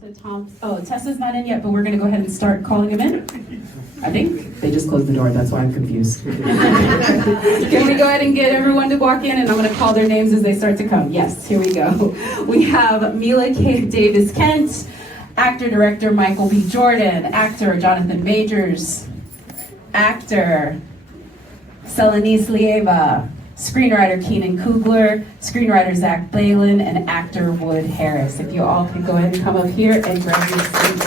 Tessa Thompson. Oh, Tessa's not in yet, but we're going to go ahead and start calling him in. I think they just closed the door. That's why I'm confused. Can we go ahead and get everyone to walk in, and I'm going to call their names as they start to come. Yes, here we go. We have Mila K. Davis Kent, actor director Michael B. Jordan, actor Jonathan Majors, actor Selenice Lieva, screenwriter Keenan Coogler, screenwriter Zach Balin, and actor Wood Harris. If you all could go ahead and come up here and grab your seats.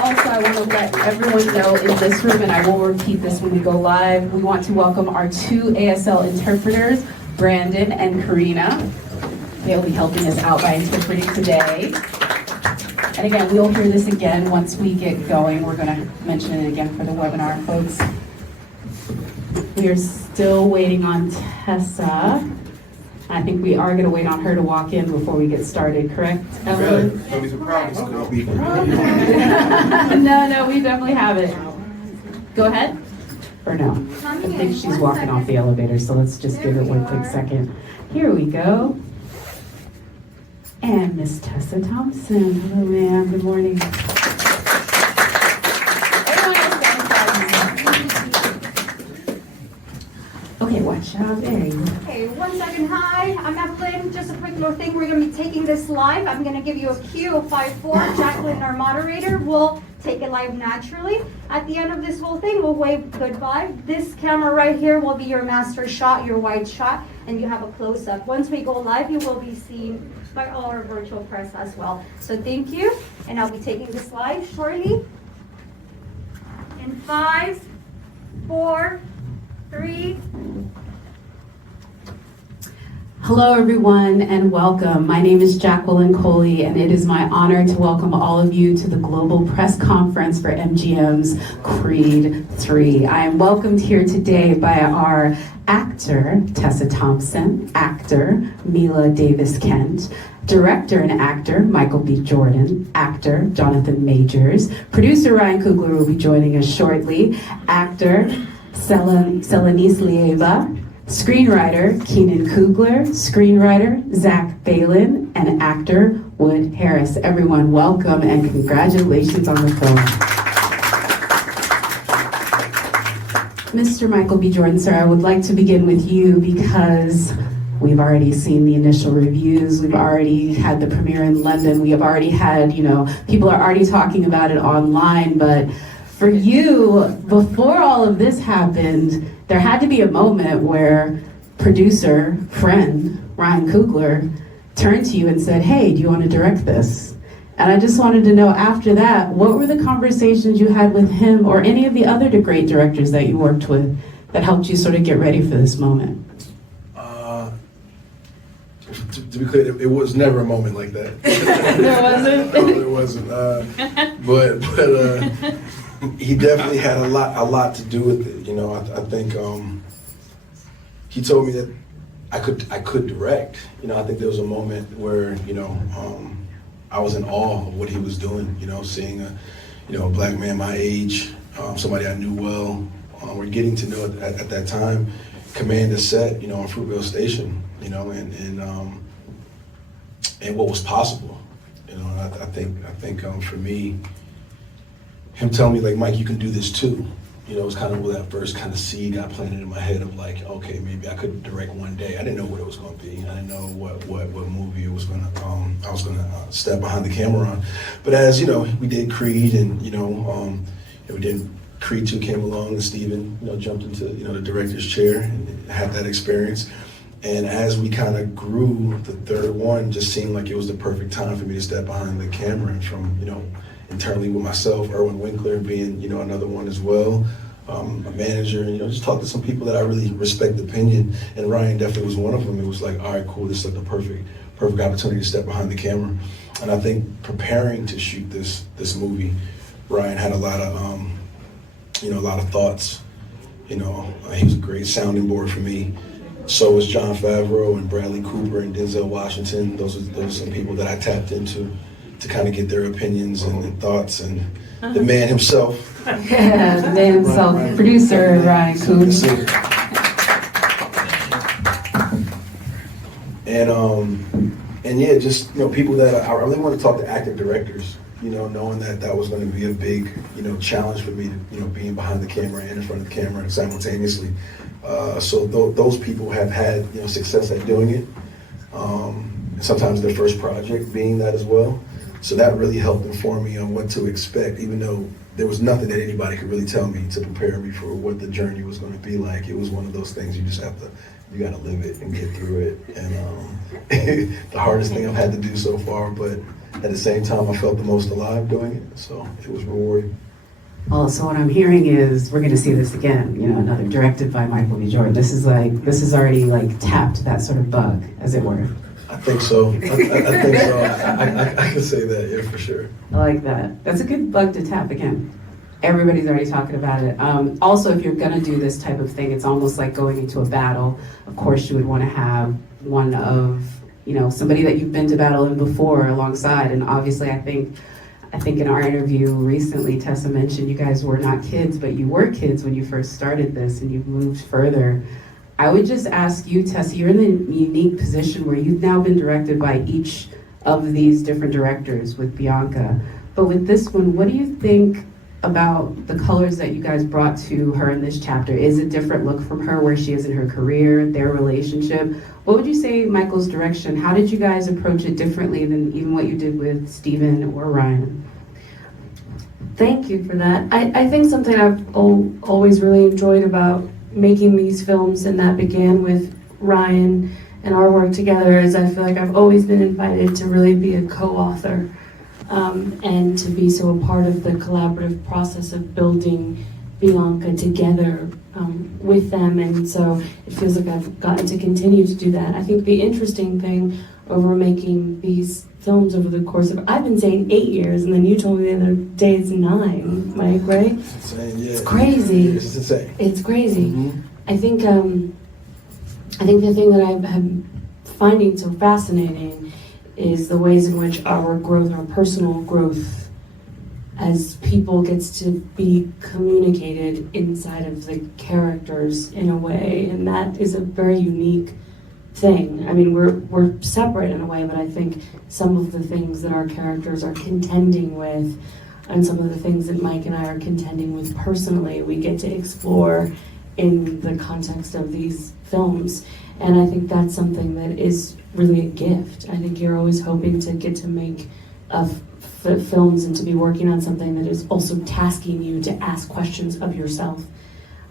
Also, I want to let everyone know in this room, and I will repeat this when we go live, we want to welcome our two ASL interpreters, Brandon and Karina. They'll be helping us out by interpreting today. And again, we'll hear this again once we get going. We're going to mention it again for the webinar, folks. We are still waiting on Tessa. I think we are going to wait on her to walk in before we get started, correct, Evelyn? It's going to be surprised. No, we definitely have it. Go ahead. Or no? I think she's walking off the elevator, so let's just give it one quick second. Here we go. And Miss Tessa Thompson. Hello, ma'am. Good morning. Okay, watch out. There you go. Okay, 1 second. Hi, I'm Evelyn. Just a quick little thing. We're going to be taking this live. I'm going to give you a cue of 5-4. Jacqueline, our moderator, will take it live naturally. At the end of this whole thing, we'll wave goodbye. This camera right here will be your master shot, your wide shot, and you have a close-up. Once we go live, you will be seen by all our virtual press as well. So thank you, and I'll be taking this live shortly. In 5, 4, 3. Hello, everyone, and welcome. My name is Jacqueline Coley, and it is my honor to welcome all of you to the Global Press Conference for MGM's Creed 3. I am welcomed here today by our actor, Tessa Thompson, actor, Mila Davis Kent, director and actor, Michael B. Jordan, actor, Jonathan Majors, producer Ryan Coogler will be joining us shortly, actor, Selenice Lieva, screenwriter Keenan Coogler, screenwriter Zach Balin, and actor Wood Harris. Everyone, welcome and congratulations on the film. Mr. Michael B. Jordan, sir, I would like to begin with you because we've already seen the initial reviews. We've already had the premiere in London. We have already had, people are already talking about it online, but for you, before all of this happened, there had to be a moment where producer, friend, Ryan Coogler turned to you and said, hey, do you want to direct this? And I just wanted to know after that, what were the conversations you had with him or any of the other great directors that you worked with that helped you sort of get ready for this moment? To be clear, it was never a moment like that. There wasn't? No, there wasn't. But he definitely had a lot to do with it. I think he told me that I could direct. I think there was a moment where I was in awe of what he was doing. Seeing a black man my age, somebody I knew well, we're getting to know at that time, command a set, on Fruitvale Station, and what was possible. I think for me, him telling me, like, Mike, you can do this too. It was kind of where that first kind of seed got planted in my head of like, okay, maybe I could direct one day. I didn't know what it was going to be. I didn't know what movie it was going to. I was going to step behind the camera on. But as we did Creed, and we did Creed 2 came along, and Steven, jumped into the director's chair and had that experience. And as we kind of grew, the third one just seemed like it was the perfect time for me to step behind the camera, and from internally with myself, Erwin Winkler being, another one as well, a manager, just talk to some people that I really respect the opinion, and Ryan definitely was one of them. It was like, all right, cool, this is like the perfect opportunity to step behind the camera. And I think preparing to shoot this movie, Ryan had a lot of thoughts. He was a great sounding board for me. So was Jon Favreau and Bradley Cooper and Denzel Washington. Those are some people that I tapped into to kind of get their opinions and thoughts, and the man himself. Yeah, the man himself, Ryan, producer Ryan Coogler. And And yeah, just, people that I really want to talk to active directors, knowing that that was going to be a big, challenge for me to, being behind the camera and in front of the camera simultaneously. So those people have had, success at doing it. Sometimes their first project being that as well. So that really helped inform me on what to expect, even though there was nothing that anybody could really tell me to prepare me for what the journey was going to be like. It was one of those things you got to live it and get through it. And the hardest thing I've had to do so far, but at the same time, I felt the most alive doing it. So it was rewarding. Well, so what I'm hearing is we're going to see this again, another directed by Michael B. Jordan. This is already like tapped that sort of bug, as it were. I think so. I think so. I can say that, yeah, for sure. I like that. That's a good bug to tap again. Everybody's already talking about it. Also, if you're going to do this type of thing, it's almost like going into a battle. Of course, you would want to have one of, somebody that you've been to battle in before alongside. And obviously, I think in our interview recently, Tessa mentioned you guys were not kids, but you were kids when you first started this and you've moved further. I would just ask you, Tessa, you're in the unique position where you've now been directed by each of these different directors with Bianca. But with this one, what do you think about the colors that you guys brought to her in this chapter? Is it different look from her where she is in her career, their relationship? What would you say, Michael's direction? How did you guys approach it differently than even what you did with Steven or Ryan? Thank you for that. I think something I've always really enjoyed about making these films, and that began with Ryan and our work together, is I feel like I've always been invited to really be a co-author and to be so a part of the collaborative process of building Bianca together with them, and so it feels like I've gotten to continue to do that. I think the interesting thing over making these films over the course of, I've been saying 8 years, and then you told me the other day it's 9, Mike, right? It's insane, yeah. It's crazy. It's insane. It's crazy. Mm-hmm. I think the thing that I'm finding so fascinating is the ways in which our growth, our personal growth as people, gets to be communicated inside of the characters in a way, and that is a very unique thing. I mean, we're separate in a way, but I think some of the things that our characters are contending with and some of the things that Mike and I are contending with personally, we get to explore in the context of these films. And I think that's something that is really a gift. I think you're always hoping to get to make films and to be working on something that is also tasking you to ask questions of yourself.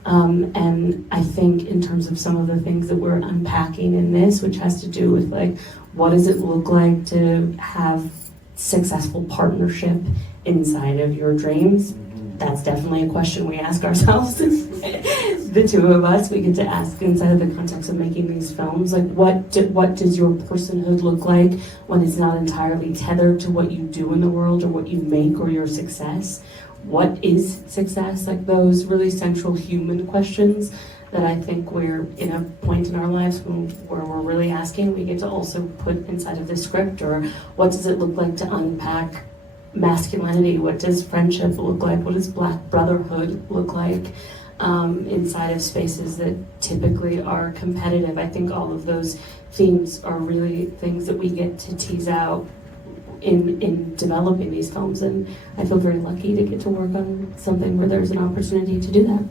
And I think in terms of some of the things that we're unpacking in this, which has to do with like, what does it look like to have successful partnership inside of your dreams? That's definitely a question we ask ourselves. The two of us, we get to ask inside of the context of making these films, like what does your personhood look like when it's not entirely tethered to what you do in the world or what you make or your success? What is success? Like those really central human questions that I think we're in a point in our lives where we're really asking. We get to also put inside of the script, or what does it look like to unpack masculinity? What does friendship look like? What does Black brotherhood look like inside of spaces that typically are competitive? I think all of those themes are really things that we get to tease out in developing these films, and I feel very lucky to get to work on something where there's an opportunity to do that.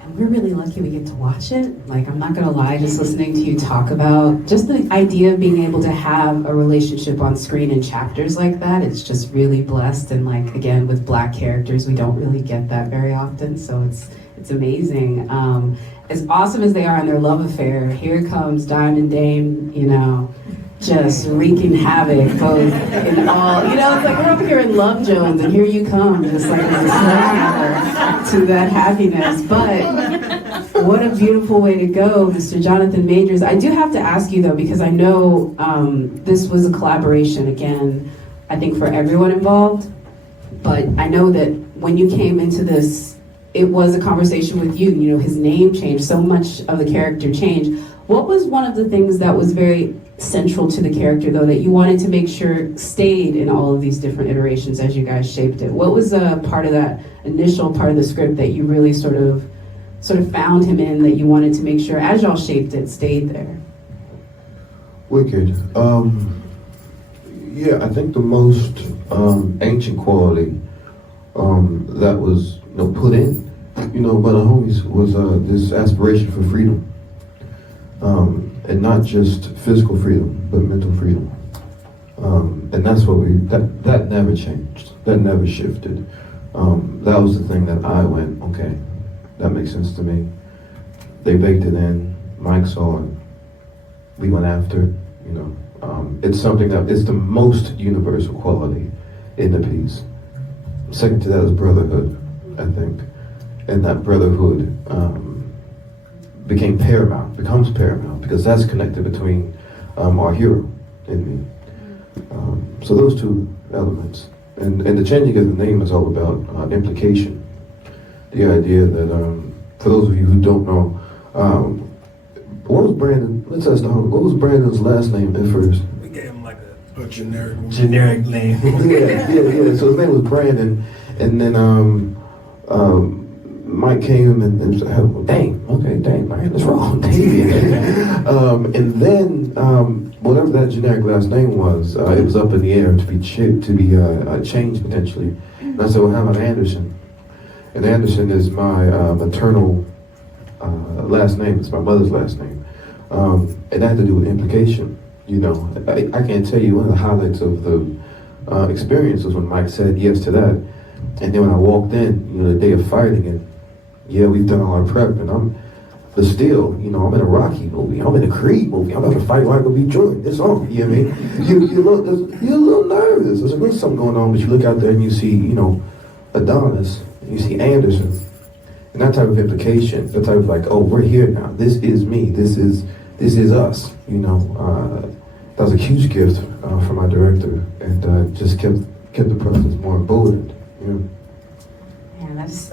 And we're really lucky we get to watch it. Like, I'm not gonna lie, just listening to you talk about just the idea of being able to have a relationship on screen in chapters like that, it's just really blessed. And like, again, with Black characters, we don't really get that very often, so it's amazing. As awesome as they are in their love affair, here comes Diamond Dame, just wreaking havoc both in all, it's like we're up here in Love Jones and here you come, just like as a sledgehammer to that happiness. But what a beautiful way to go, Mr. Jonathan Majors. I do have to ask you though, because I know this was a collaboration, again, I think for everyone involved, but I know that when you came into this, it was a conversation with you, his name changed, so much of the character changed. What was one of the things that was very central to the character, though, that you wanted to make sure stayed in all of these different iterations as you guys shaped it? What was a part of that initial part of the script that you really sort of found him in, that you wanted to make sure, as y'all shaped it, stayed there? Wicked. Yeah, I think the most ancient quality that was put in, by the homies was this aspiration for freedom, and not just physical freedom, but mental freedom. And that's what that never changed. That never shifted. That was the thing that I went, okay, that makes sense to me. They baked it in. Mike saw it. We went after it. It's something that it's the most universal quality in the piece. Second to that is brotherhood, I think, and that brotherhood becomes paramount because that's connected between our hero and me. So those two elements, and the changing of the name is all about implication. The idea that for those of you who don't know, what was Brandon? Let's ask the home. What was Brandon's last name at first? We gave him like A generic name. yeah. So his name was Brandon, and then Mike came and said, oh, dang, Brandon's wrong, David. And then whatever that generic last name was, it was up in the air to be changed potentially. And I said, well, how about Anderson? And Anderson is my maternal last name. It's my mother's last name. And that had to do with implication. I can't tell you, one of the highlights of the experience was when Mike said yes to that. And then when I walked in, the day of fighting, and yeah, we've done all our prep, and but still, I'm in a Rocky movie, I'm in a Creed movie, I'm about to fight Michael B. Jordan. It's on, you know what I mean? You're a little nervous. There's a little something going on, but you look out there and you see, Adonis, and you see Anderson, and that type of implication, that type of like, oh, we're here now. This is me. This is us. That was a huge gift from my director, and just kept the process more emboldened. Yeah, that's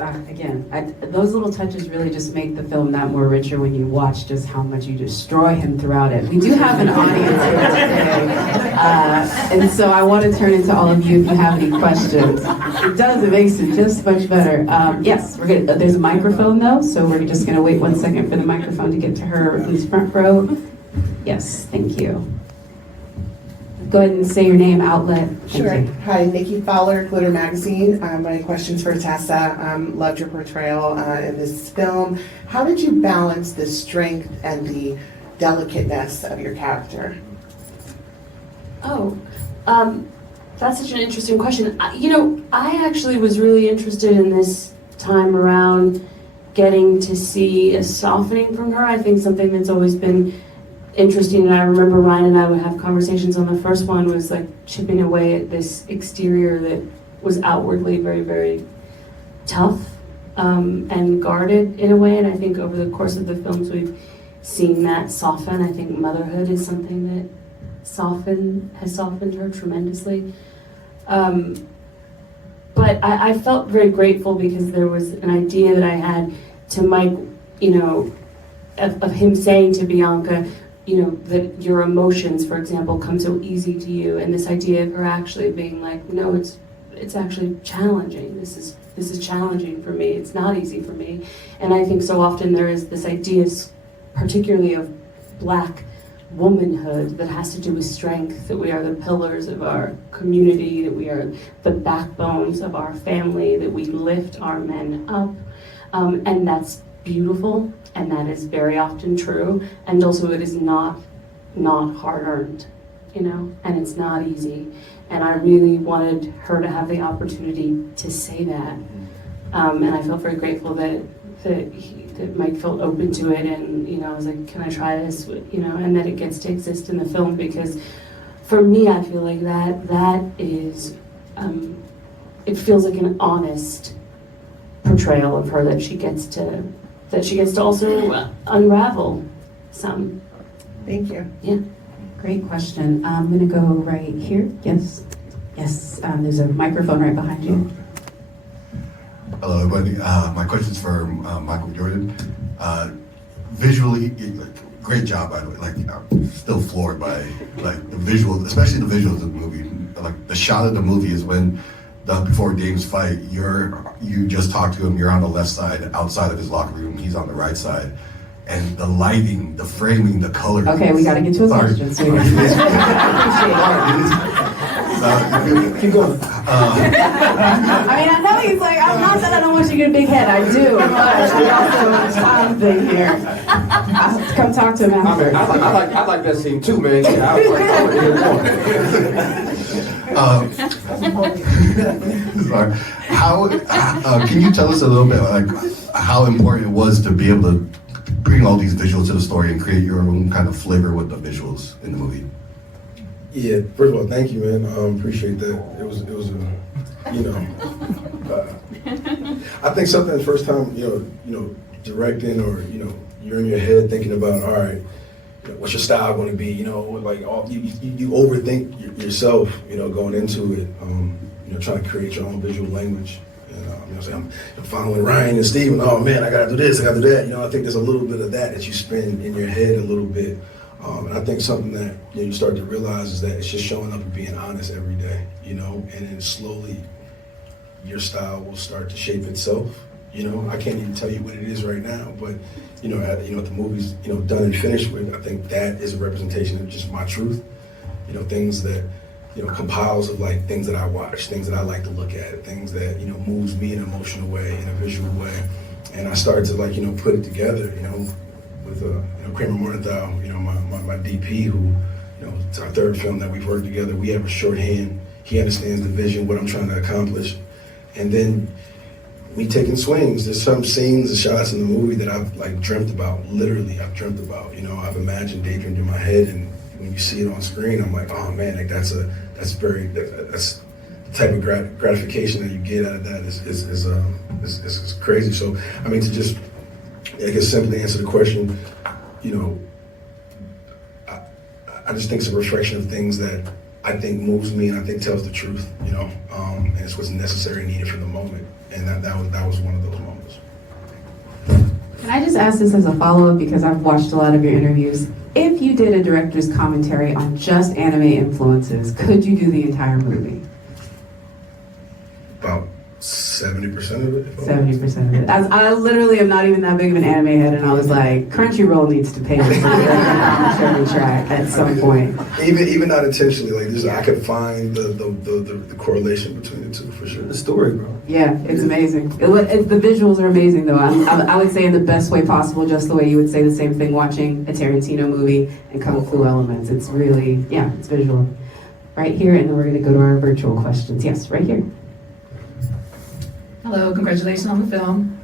those little touches really just make the film that more richer when you watch just how much you destroy him throughout it. We do have an audience here today, and so I want to turn it to all of you if you have any questions. It makes it just much better. Yes, we're good. There's a microphone though, so we're just going to wait 1 second for the microphone to get to her in this front row. Yes, thank you. Go ahead and say your name, outlet. Sure. Hi, Nikki Fowler, Glitter Magazine. My question's for Tessa. Loved your portrayal in this film. How did you balance the strength and the delicateness of your character? That's such an interesting question. I actually was really interested in this time around getting to see a softening from her. I think something that's always been interesting, and I remember Ryan and I would have conversations on the first one, was like chipping away at this exterior that was outwardly very, very tough and guarded in a way, and I think over the course of the films we've seen that soften. I think motherhood is something that has softened her tremendously. But I felt very grateful because there was an idea that I had to Mike, of him saying to Bianca, that your emotions, for example, come so easy to you, and this idea of her actually being like, no, it's actually challenging. This is challenging for me. It's not easy for me. And I think so often there is this idea, particularly of Black womanhood, that has to do with strength, that we are the pillars of our community, that we are the backbones of our family, that we lift our men up, and that's beautiful, and that is very often true, and also it is not hard-earned, and it's not easy, and I really wanted her to have the opportunity to say that, and I felt very grateful that Mike felt open to it, and I was like, can I try this, and that it gets to exist in the film, because for me, I feel like that is, it feels like an honest portrayal of her that she gets to also unravel some. Thank you. Yeah, great question. I'm going to go right here. Yes, there's a microphone right behind you. Hello, everybody. My question's for Michael Jordan. Visually, great job, by the way. I'm still floored by the visuals, especially the visuals of the movie. The shot of the movie is when before Dame's fight, you just talked to him. You're on the left side, outside of his locker room. He's on the right side, and the lighting, the framing, the color. Okay, we got to get to a question. So Keep going. I mean, I know he's like, I'm not that I don't want you to get a big head. I do, but there's also a time thing here. I'll have to come talk to him I mean, after. I like that scene too, man. Yeah, I would hear more. Sorry. How can you tell us a little bit like how important it was to be able to bring all these visuals to the story and create your own kind of flavor with the visuals in the movie? Yeah, first of all, thank you, man. Appreciate that. It was a, you know, I think something the first time, you know, directing or, you know, you're in your head thinking about, all right, you know, what's your style going to be? You know, like you overthink yourself, you know, going into it, you know, trying to create your own visual language. And, you know, so I'm following Ryan and Steve, and oh man, I got to do this, I got to do that. You know, I think there's a little bit of that you spin in your head a little bit. And I think something that you start to realize is that it's just showing up and being honest every day, you know, and then slowly your style will start to shape itself. You know, I can't even tell you what it is right now, but you know, the movie's done and finished with, I think that is a representation of just my truth. You know, things that compiles of like things that I watch, things that I like to look at, things that moves me in an emotional way, in a visual way, and I started to like put it together, with Kramer Morgenthau, my DP, who it's our third film that we've worked together. We have a shorthand. He understands the vision, what I'm trying to accomplish, and then me taking swings. There's some scenes and shots in the movie that I've like dreamt about. Literally, I've dreamt about. I've imagined, daydreamed in my head, and when you see it on screen, I'm like, oh man, like that's the type of gratification that you get out of that is crazy. So I mean, to just I guess simply answer the question, I just think it's a reflection of things that I think moves me and I think tells the truth, and it's what's necessary and needed for the moment. And that was one of those moments. Can I just ask this as a follow-up, because I've watched a lot of your interviews. If you did a director's commentary on just anime influences, could you do the entire movie? About 70% of it. 70% of it. I literally am not even that big of an anime head, and I was like, Crunchyroll needs to pay for the commentary track at some point. Even not intentionally, like this, I could find the correlation between the two for sure. The story, bro. Yeah, it's amazing. The visuals are amazing, though. I would say in the best way possible, just the way you would say the same thing watching a Tarantino movie and Kung Fu elements. It's really, it's visual. Right here, and then we're going to go to our virtual questions. Yes, right here. Hello, congratulations on the film.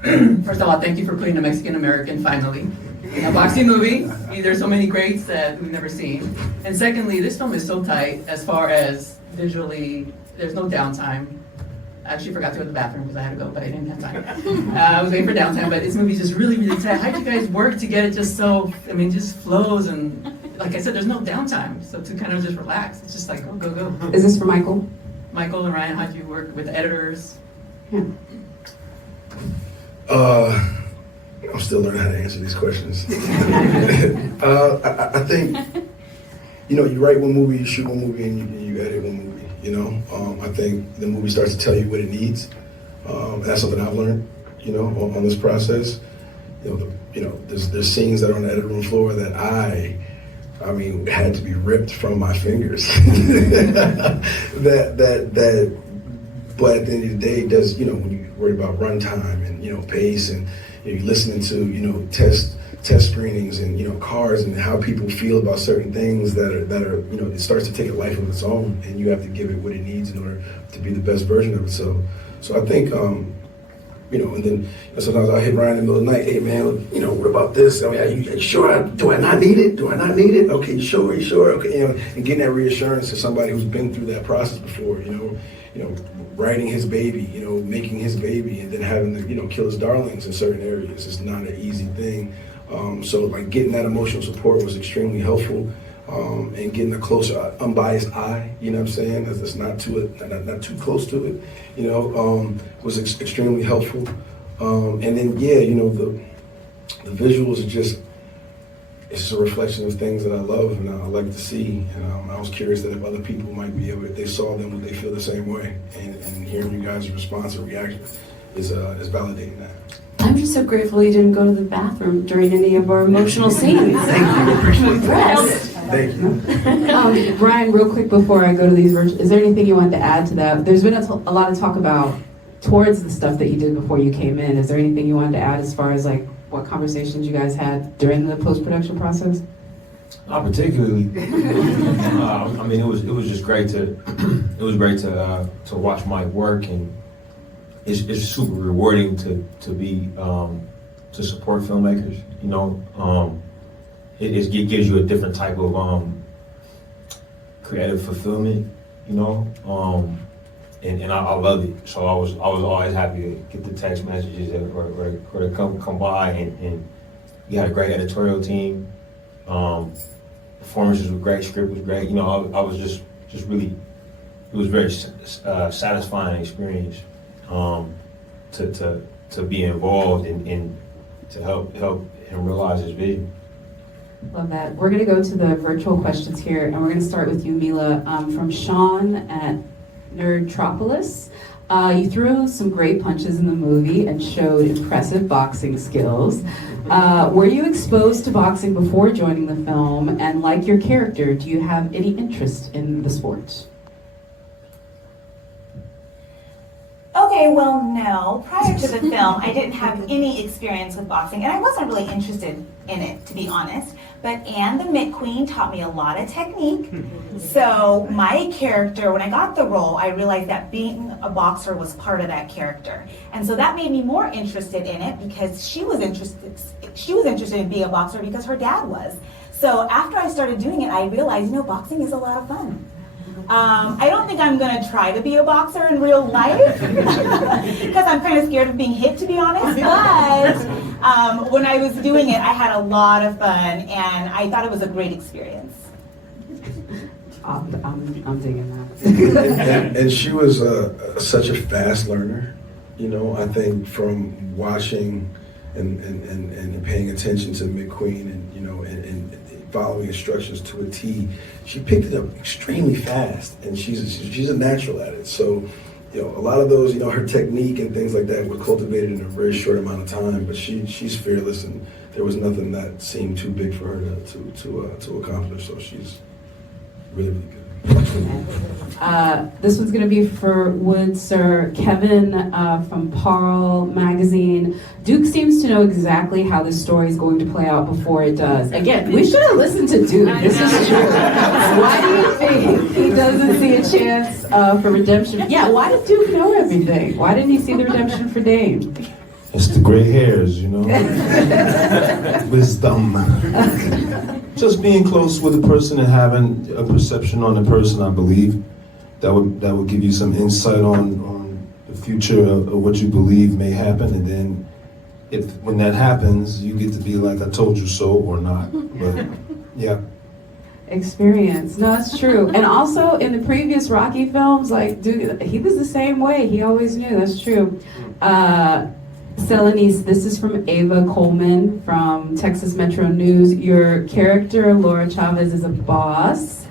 First of all, thank you for putting a Mexican-American finally in a boxing movie. There's so many greats that we've never seen. And secondly, this film is so tight as far as visually, there's no downtime. I actually forgot to go to the bathroom because I had to go, but I didn't have time. I was waiting for downtime, but this movie's just really, really tight. How did you guys work to get it just so, just flows, and like I said, there's no downtime. So to kind of just relax, it's just like, go, go, go. Is this for Michael? Michael and Ryan, how'd you work with the editors? Yeah. I'm still learning how to answer these questions. I think, you write one movie, you shoot one movie, and you edit one movie, I think the movie starts to tell you what it needs. That's something I've learned, on this process. There's scenes that are on the edit room floor that I had to be ripped from my fingers. But at the end of the day, it does, when you worry about runtime and, pace, and you're listening to, test screenings and, cars and how people feel about certain things that are, it starts to take a life of its own, and you have to give it what it needs in order to be the best version of it. So I think, and then sometimes I hit Ryan in the middle of the night, hey man, what about this? Are you sure? Do I not need it? Okay, you sure? Okay, and getting that reassurance to somebody who's been through that process before, writing his baby, making his baby, and then having to, kill his darlings in certain areas is not an easy thing. So like getting that emotional support was extremely helpful, and getting a closer, unbiased eye, what I'm saying, that's not too close to it, was extremely helpful. And then the visuals are just, it's a reflection of things that I love and I like to see. And I was curious that if other people might be able, if they saw them, would they feel the same way? And hearing you guys' response and reaction is validating that. I'm just so grateful you didn't go to the bathroom during any of our emotional scenes. Thank you. I'm impressed. Thank you. Brian, real quick before I go to these virtual, is there anything you wanted to add to that? There's been a lot of talk about towards the stuff that you did before you came in. Is there anything you wanted to add as far as like what conversations you guys had during the post-production process? Not particularly. I mean, it was just great to watch Mike work, and it's super rewarding to be to support filmmakers. You know, it gives you a different type of creative fulfillment. You know, and I love it. So I was always happy to get the text messages or to come by, and you had a great editorial team. Performances were great, script was great. You know, I was just really, it was very satisfying experience to be involved and to help him realize his vision. Love that. We're going to go to the virtual questions here, and we're going to start with you, Mila, from Sean at Nerdtropolis. You threw some great punches in the movie and showed impressive boxing skills. Were you exposed to boxing before joining the film? And like your character, do you have any interest in the sport? Okay, well, no. Prior to the film, I didn't have any experience with boxing, and I wasn't really interested in it, to be honest. But Anne the Mitt Queen taught me a lot of technique. So my character, when I got the role, I realized that being a boxer was part of that character. And so that made me more interested in it because she was interested in being a boxer because her dad was. So after I started doing it, I realized, boxing is a lot of fun. I don't think I'm going to try to be a boxer in real life because I'm kind of scared of being hit, to be honest. But when I was doing it, I had a lot of fun, and I thought it was a great experience. I'm digging that. and she was such a fast learner. I think from watching and paying attention to McQueen and following instructions to a T, she picked it up extremely fast, and she's a natural at it. So, a lot of those, her technique and things like that were cultivated in a very short amount of time. But she's fearless, and there was nothing that seemed too big for her to accomplish. So she's really, really good. This one's going to be for Wood Sir. Kevin from Parle Magazine. Duke seems to know exactly how this story is going to play out before it does. Again, we should have listened to Duke. This is true. Why do you think he doesn't see a chance for redemption? Yeah, why does Duke know everything? Why didn't he see the redemption for Dame? It's the gray hairs, Wisdom. Just being close with a person and having a perception on the person, I believe, that would give you some insight on the future of what you believe may happen, and then when that happens, you get to be like, I told you so, or not. But yeah. Experience. No, it's true. And also in the previous Rocky films, dude, he was the same way. He always knew. That's true. Celanese, this is from Ava Coleman from Texas Metro News. Your character, Laura Chavez, is a boss.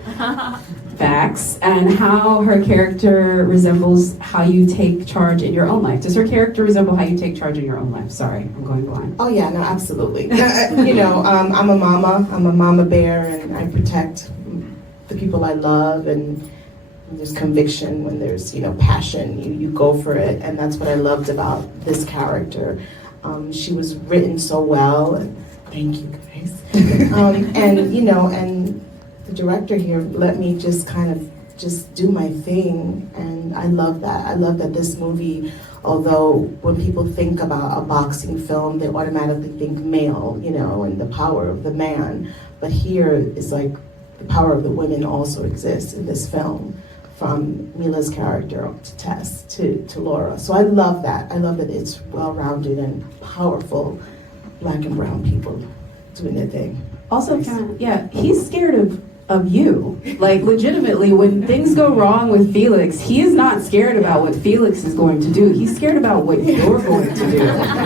Facts. And how her character resembles how you take charge in your own life. Does her character resemble how you take charge in your own life? Sorry, I'm going blind. Oh yeah, no, absolutely. I'm a mama. I'm a mama bear, and I protect the people I love, and there's conviction when there's passion. You go for it, and that's what I loved about this character. She was written so well, and thank you guys. And the director here let me just do my thing, and I love that. I love that this movie, although when people think about a boxing film, they automatically think male, and the power of the man. But here is like the power of the women also exists in this film, from Mila's character to Tess to Laura. So I love that. I love that it's well-rounded and powerful black and brown people doing their thing. Also, he's scared of you. Legitimately, when things go wrong with Felix, he is not scared about what Felix is going to do. He's scared about what you're going to do.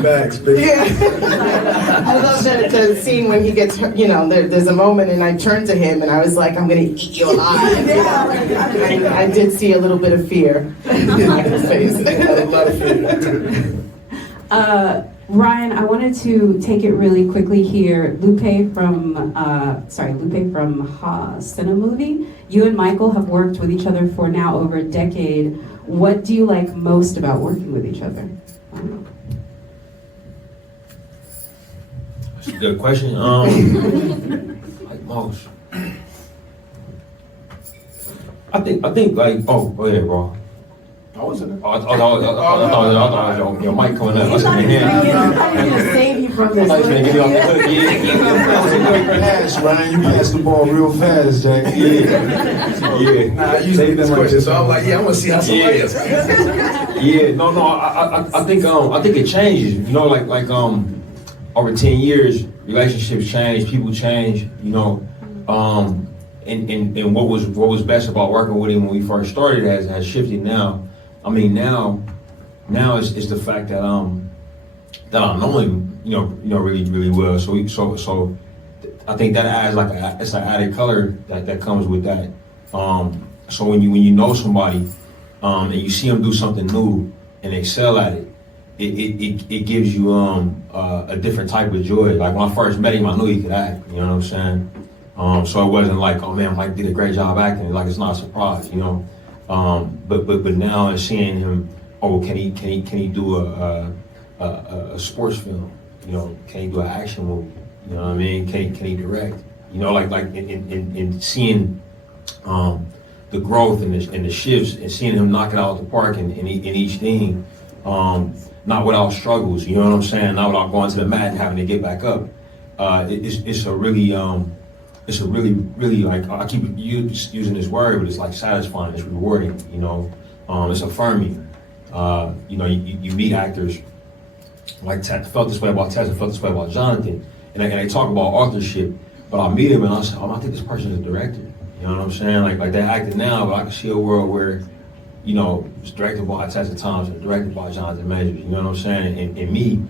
Max, baby. Yeah. I love the scene when he gets, there's a moment and I turned to him and I was like, I'm going to eat you alive. And I did see a little bit of fear in his face. A lot of fear. Ryan, I wanted to take it really quickly here. Lupe from Cinemovie. You and Michael have worked with each other for now over a decade. What do you like most about working with each other? That's a good question. Like most. I think like, oh yeah, bro. I wasn't. I thought your mic coming up. I said, I'm gonna save you from this. That was a good Pass, Ryan. You passed the ball real fast, Jack. Yeah. Nah, I usually get this question, so I'm like, yeah, I want to see how somebody else. Yeah, no, I think it changes. You know, like over 10 years, relationships change, people change. You know, and what was best about working with him when we first started has shifted now. I mean, now it's the fact that I know him, you know, really well. So I think that adds it's an added color that comes with that. So when you know somebody, and you see them do something new and excel at it, it gives you a different type of joy. Like when I first met him, I knew he could act. You know what I'm saying? So it wasn't like, oh man, Mike did a great job acting. Like it's not a surprise, you know. But now and seeing him, oh, can he do a sports film? You know, can he do an action movie? You know what I mean? Can he direct? You know, like in seeing the growth and the shifts and seeing him knock it out of the park in each thing, not without struggles. You know what I'm saying? Not without going to the mat and having to get back up. It's a really like, I keep using this word, but it's like satisfying, it's rewarding, you know, it's affirming. You know, you meet actors like felt this way about Tessa, felt this way about Jonathan, and they talk about authorship, but I meet him and I say, I think this person is a director. You know what I'm saying? Like they're acting now, but I can see a world where, you know, it's directed by Tessa Thompson, directed by Jonathan Majors. You know what I'm saying? And me,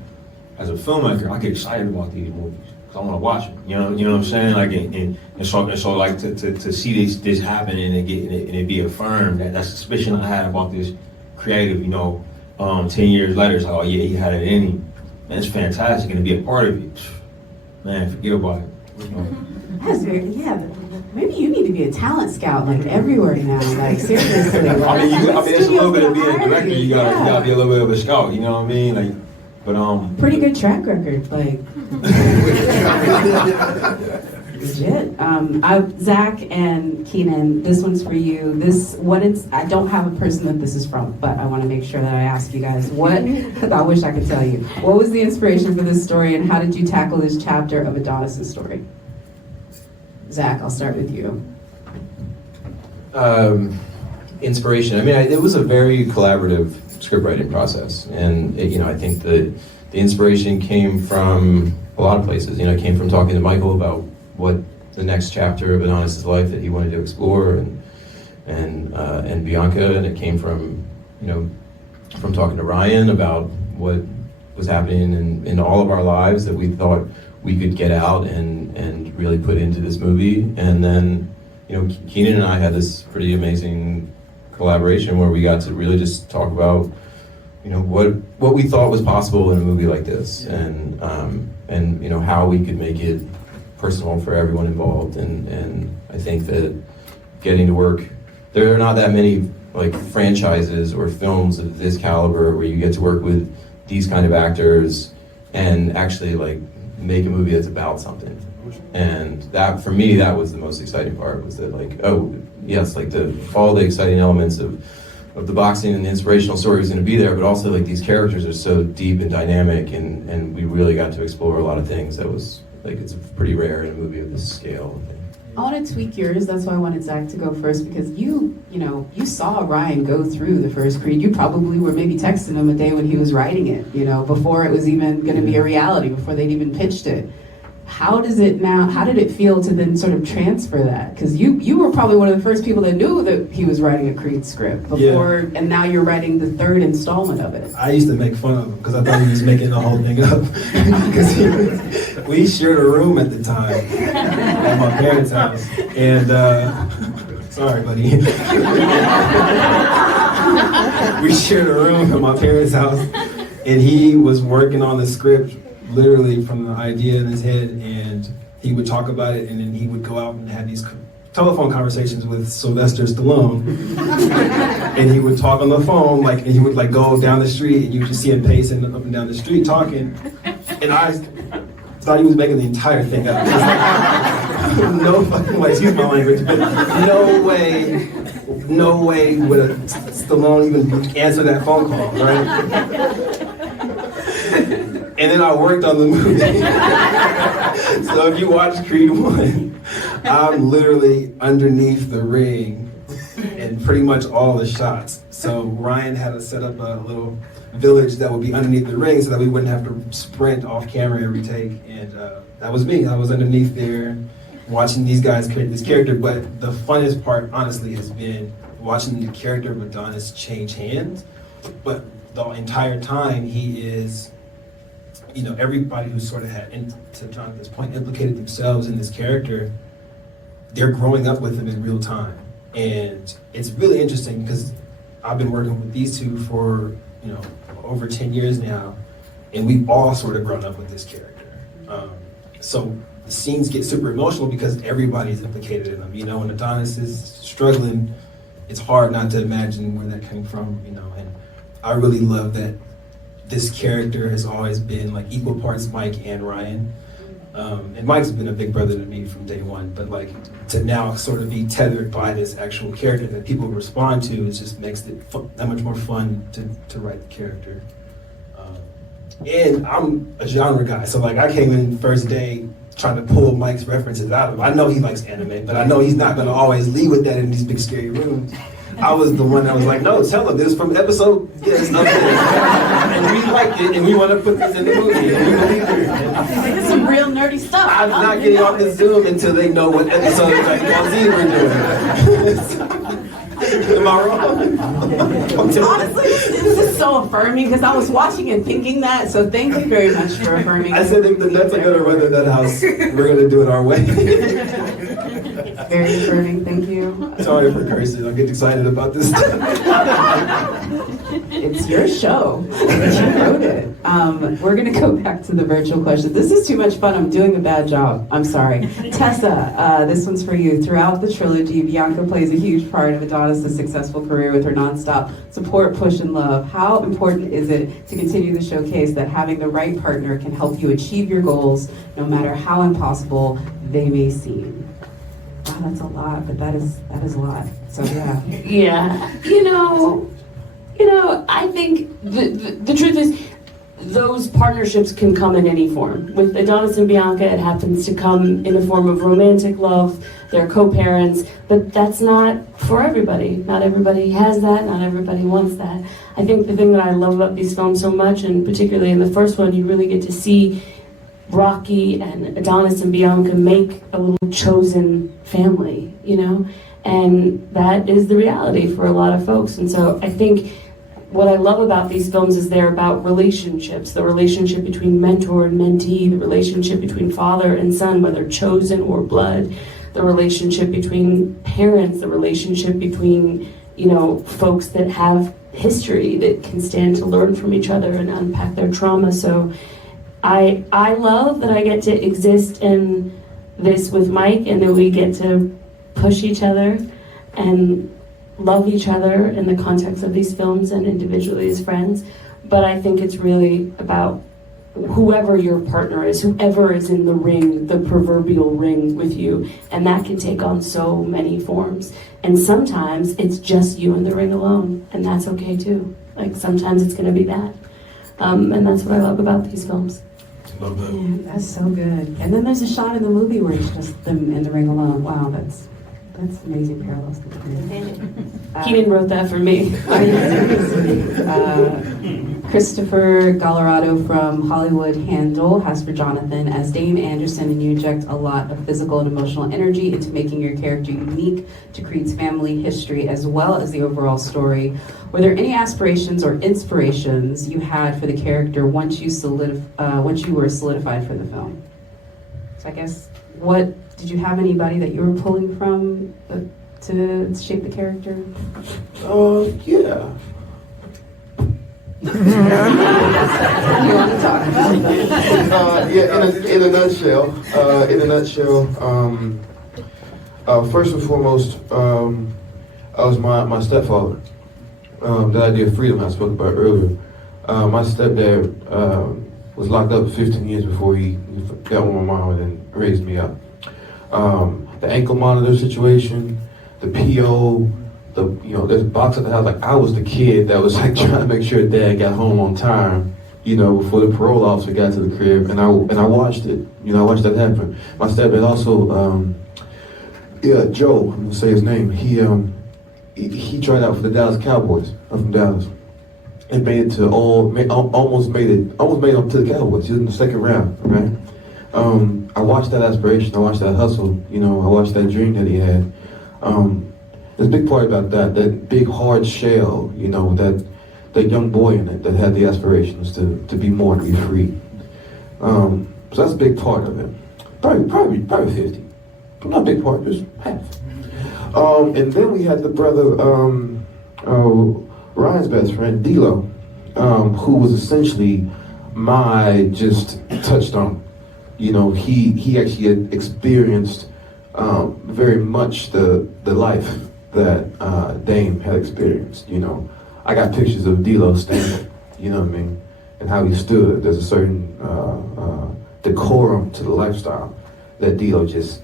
as a filmmaker, I get excited about these movies. I want to watch it, you know what I'm saying? Like, and so like to see this happen and it be affirmed, that suspicion I had about this creative, you know, 10 years later, it's like, oh yeah, he had it in him. Man, it's fantastic, and to be a part of it, man, forget about it. You know? That's very, yeah. Maybe you need to be a talent scout like everywhere now. Like seriously. Right? I mean, it's a little bit of being a director. You gotta be a little bit of a scout. You know what I mean? Like, but pretty good track record, like. Legit. Zach and Keenan, this one's for you. I don't have a person that this is from, but I want to make sure that I ask you guys I wish I could tell you. What was the inspiration for this story, and how did you tackle this chapter of Adonis' story? Zach, I'll start with you. Inspiration. I mean, it was a very collaborative script writing process, and I think the inspiration came from a lot of places. It came from talking to Michael about what the next chapter of Adonis' life that he wanted to explore, and Bianca, and it came from from talking to Ryan about what was happening in all of our lives that we thought we could get out and really put into this movie. And then Keenan and I had this pretty amazing collaboration where we got to really just talk about what we thought was possible in a movie like this, and how we could make it personal for everyone involved. And I think that getting to work, there are not that many like franchises or films of this caliber where you get to work with these kind of actors and actually like make a movie that's about something. And that, for me, that was the most exciting part, was that like, oh yes, like all the exciting elements of the boxing and the inspirational story was going to be there, but also like these characters are so deep and dynamic, and we really got to explore a lot of things that was like, it's pretty rare in a movie of this scale. I want to tweak yours. That's why I wanted Zach to go first, because you saw Ryan go through the first Creed. You probably were maybe texting him a day when he was writing it, before it was even going to be a reality, before they'd even pitched it. How did it feel to then sort of transfer that? Because you were probably one of the first people that knew that he was writing a Creed script before, yeah. And now you're writing the third installment of it. I used to make fun of him because I thought he was making the whole thing up. Because we shared a room at the time at my parents' house, and sorry, buddy. We shared a room at my parents' house, And he was working on the script literally from the idea in his head, and he would talk about it, and then he would go out and have these telephone conversations with Sylvester Stallone. And he would talk on the phone, like, and he would like go down the street, and you would just see him pacing up and down the street talking. And I thought he was making the entire thing up. No fucking way, excuse my language, but no way would a Stallone even answer that phone call, right? And then I worked on the movie. So if you watch Creed 1, I'm literally underneath the ring in pretty much all the shots. So Ryan had to set up a little village that would be underneath the ring so that we wouldn't have to sprint off camera every take. And that was me. I was underneath there watching these guys create this character. But the funnest part, honestly, has been watching the character of Adonis change hands. But the entire time he is, you know, everybody who sort of had, and to Jonathan's point, implicated themselves in this character, they're growing up with him in real time. And it's really interesting because I've been working with these two for, you know, over 10 years now, and we've all sort of grown up with this character. So the scenes get super emotional because everybody's implicated in them. You know, when Adonis is struggling, it's hard not to imagine where that came from, you know, and I really love that this character has always been like equal parts Mike and Ryan. And Mike's been a big brother to me from day one, but like to now sort of be tethered by this actual character that people respond to, it just makes it that much more fun to write the character. And I'm a genre guy, so like I came in first day trying to pull Mike's references out of him. I know he likes anime, but I know he's not gonna always lead with that in these big scary rooms. I was the one that was like, no, tell him this from episode yes, up there. And we liked it, and we want to put this in the movie, and we believe it. This is some real nerdy stuff. I'm not getting off the Zoom until they know what episode of Dragon Z we're doing. Am I wrong? Honestly, this is so affirming because I was watching and thinking that, so thank you very much for affirming. I said if the Nets are going to run in that house, we're going to do it our way. Very affirming, thank you. Sorry for cursing, I get excited about this stuff. It's your show. You wrote it. We're going to go back to the virtual question. This is too much fun. I'm doing a bad job. I'm sorry. Tessa, this one's for you. Throughout the trilogy, Bianca plays a huge part of Adonis' successful career with her nonstop support, push, and love. How important is it to continue to showcase that having the right partner can help you achieve your goals, no matter how impossible they may seem? Wow, that's a lot, but that is a lot. So yeah. Yeah. You know, I think the truth is those partnerships can come in any form. With Adonis and Bianca, it happens to come in a form of romantic love. They're co-parents, but that's not for everybody. Not everybody has that. Not everybody wants that. I think the thing that I love about these films so much, and particularly in the first one, you really get to see Rocky and Adonis and Bianca make a little chosen family, you know? And that is the reality for a lot of folks. And so I think what I love about these films is they're about relationships, the relationship between mentor and mentee, the relationship between father and son, whether chosen or blood, the relationship between parents, the relationship between, you know, folks that have history that can stand to learn from each other and unpack their trauma. So I love that I get to exist in this with Mike and that we get to push each other and love each other in the context of these films and individually as friends. But I think it's really about whoever your partner is, whoever is in the ring, the proverbial ring with you. And that can take on so many forms. And sometimes it's just you in the ring alone. And that's okay too. Like sometimes it's gonna be that. And that's what I love about these films. Love that. Yeah, that's so good. And then there's a shot in the movie where it's just them in the ring alone. Wow, that's amazing parallels. Keenan wrote that for me. Christopher Gallarado from Hollywood Handle has for Jonathan, as Dame Anderson, and you inject a lot of physical and emotional energy into making your character unique to Creed's family history as well as the overall story. Were there any aspirations or inspirations you had for the character once you were solidified for the film? So I guess, did you have anybody that you were pulling from to shape the character? Yeah. You want to talk about that? In a nutshell, first and foremost, I was my stepfather. That idea of freedom I spoke about earlier. My stepdad was locked up for 15 years before he got with my mom and then raised me up. The ankle monitor situation, the PO, there's a box at the house. Like, I was the kid that was like trying to make sure Dad got home on time, before the parole officer got to the crib, and I watched it. I watched that happen. My stepdad also, Joe, I'm gonna say his name. He tried out for the Dallas Cowboys. I'm from Dallas, and made it to almost made it up to the Cowboys. He was in the second round, right? I watched that aspiration. I watched that hustle. I watched that dream that he had. There's a big part about that big hard shell, that young boy in it that had the aspirations to be more, to be free. So that's a big part of it. Probably 50. Not a big part, just half. And then we had the brother, Ryan's best friend, D-Lo, who was essentially my just touchstone. He actually had experienced very much the life that Dame had experienced. I got pictures of D-Lo standing, and how he stood. There's a certain decorum to the lifestyle that D-Lo just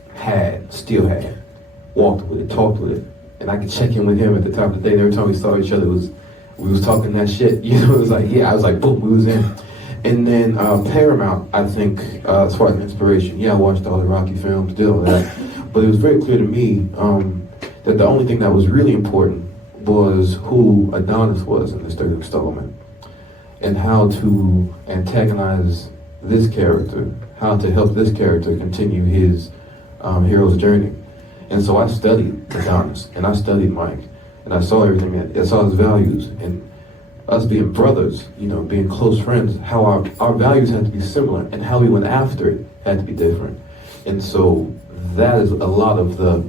still had. Walked with it, talked with it. And I could check in with him at the top of the day. Every time we saw each other, we was talking that shit. It was like, I was like, boom, we was in. And then Paramount, I think, as far as inspiration, I watched all the Rocky films, did all that. But it was very clear to me that the only thing that was really important was who Adonis was in this third installment, and how to antagonize this character, how to help this character continue his hero's journey. And so I studied Adonis, and I studied Mike, and I saw everything, I saw his values, and us being brothers, being close friends, how our values had to be similar, and how we went after it had to be different. And so that is a lot of the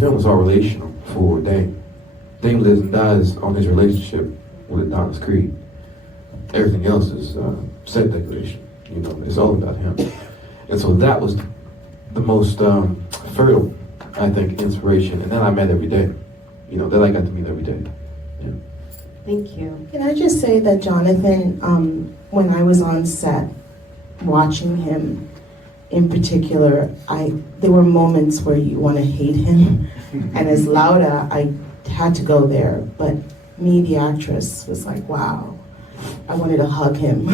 film is all relational for Dame. Dame lives and dies on his relationship with Adonis Creed. Everything else is set decoration. It's all about him. And so that was the most fertile, I think, inspiration. And then I met every day. That I got to meet every day. Yeah. Thank you. Can I just say that Jonathan, when I was on set, watching him in particular, there were moments where you want to hate him. And as Laura, I had to go there. But me, the actress, was like, wow. I wanted to hug him.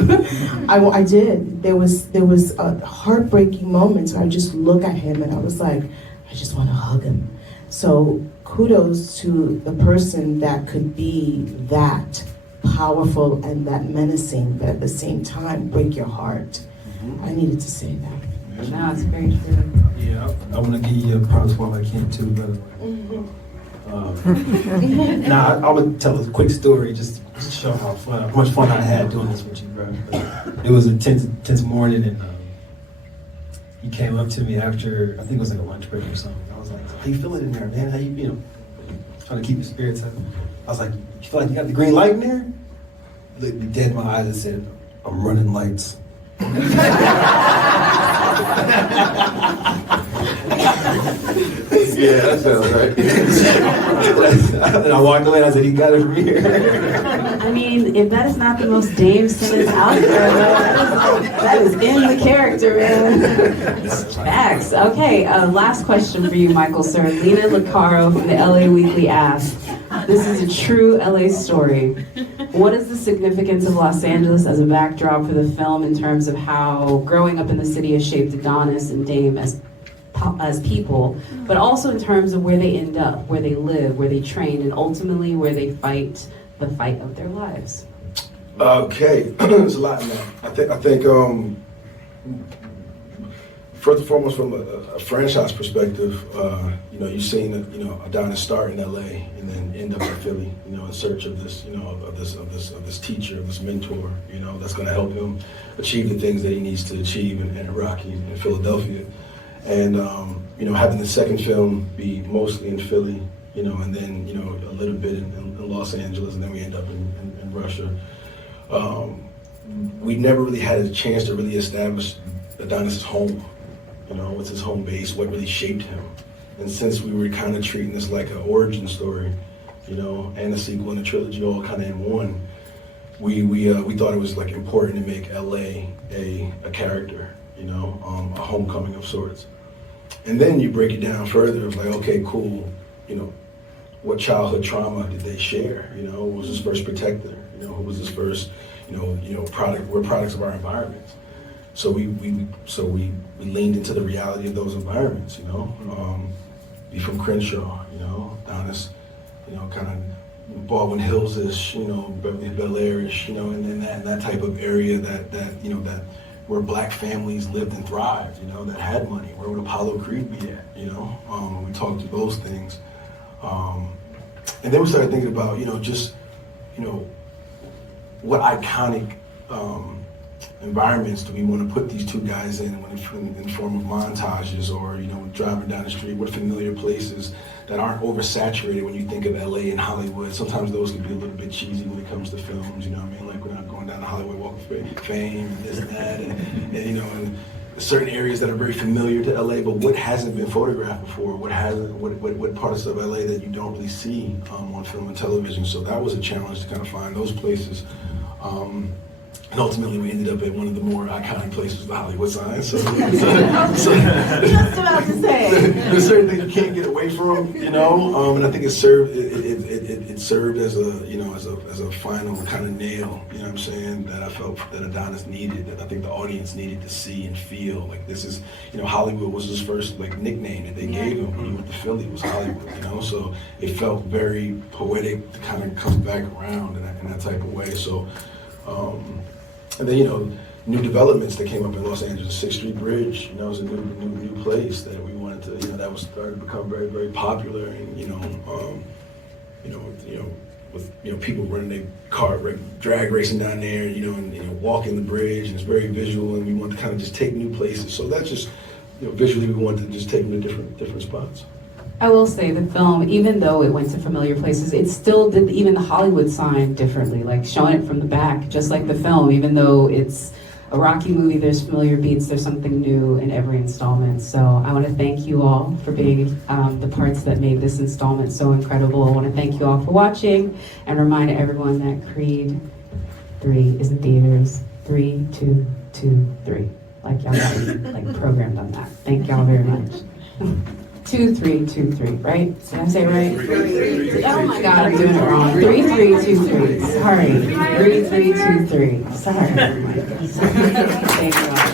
I did. There was a heartbreaking moments where I just look at him and I was like, I just want to hug him. So kudos to the person that could be that powerful and that menacing, but at the same time break your heart. I needed to say that. No, it's very true. Yeah, I want to give you props while I can too, by the way. I'm gonna tell a quick story just to show how much fun I had doing this with you, bro. It was a tense morning, and he came up to me after, I think it was like a lunch break or something. I was like, "How you feeling in there, man? How you trying to keep your spirits up?" I was like, "You feel like you got the green light in there?" He looked me dead in my eyes and said, "I'm running lights." Yeah, that sounds right. And I walked away and I said, "He got it from here." I mean, if that is not the most Dame sentence out there, that is in the character, man. Facts. Okay, last question for you, Michael, sir. Lena Licaro from the LA Weekly asked, this is a true LA story. What is the significance of Los Angeles as a backdrop for the film in terms of how growing up in the city has shaped Adonis and Dame as people, but also in terms of where they end up, where they live, where they train, and ultimately where they fight the fight of their lives? Okay, there's a lot in that. I think first and foremost, from a franchise perspective, you've seen Adonis start in LA and then end up in Philly, in search of this, of this teacher, of this mentor, that's going to help him achieve the things that he needs to achieve in Rocky in Philadelphia. And having the second film be mostly in Philly, and then a little bit in Los Angeles, and then we end up in Russia. we never really had a chance to really establish Adonis' home. You know, what's his home base, what really shaped him. And since we were kind of treating this like an origin story, you know, and a sequel and a trilogy all kind of in one, we thought it was like important to make LA a character, you know, a homecoming of sorts. And then you break it down further, it's like, okay, cool, you know, what childhood trauma did they share? You know, who was his first protector? You know, who was his first, product? We're products of our environments. So we leaned into the reality of those environments, you know. Be from Crenshaw, you know, Adonis, you know, kind of Baldwin Hills-ish, you know, Beverly Bel Air-ish, you know, and that type of area that where black families lived and thrived, you know, that had money. Where would Apollo Creed be at, you know? We talked through those things. And then we started thinking about, you know, just, you know, what iconic environments do we want to put these two guys in the form of montages, or, you know, driving down the street, what familiar places that aren't oversaturated when you think of LA and Hollywood. Sometimes those can be a little bit cheesy when it comes to films, you know what I mean? Like, we're not going down the Hollywood Walk of Fame and this and that, and you know, and certain areas that are very familiar to LA, but what hasn't been photographed before, what parts of LA that you don't really see on film and television. So that was a challenge to kind of find those places. And ultimately, we ended up at one of the more iconic places, the Hollywood sign. So Just about to say. There's certain things you can't get away from, you know. And I think it served as a final kind of nail, you know what I'm saying, that I felt that Adonis needed, that I think the audience needed to see and feel. Like, this is, you know, Hollywood was his first like nickname that they gave him when he went to Philly, was Hollywood, you know. So it felt very poetic to kind of come back around in that type of way. So. And then, you know, new developments that came up in Los Angeles, 6th Street Bridge, you know, was a new place that we wanted to, you know, that was starting to become very, very popular, and with people running their car, drag racing down there, you know, and, you know, walking the bridge, and it's very visual, and we wanted to kind of just take new places. So that's just, you know, visually we wanted to just take them to different spots. I will say the film, even though it went to familiar places, it still did even the Hollywood sign differently, like showing it from the back, just like the film. Even though it's a Rocky movie, there's familiar beats, there's something new in every installment. So I want to thank you all for being the parts that made this installment so incredible. I want to thank you all for watching, and remind everyone that Creed 3 is in theaters 3, 2, 2, 3. Like y'all got like programmed on that. Thank y'all very much. 2, 3, 2, 3, right? Did I say it right? 3. Oh my God, I'm doing it wrong. 3, 3, 2, 3. Sorry. 3, 3, 2, 3. Sorry. Oh my God. Thank you all.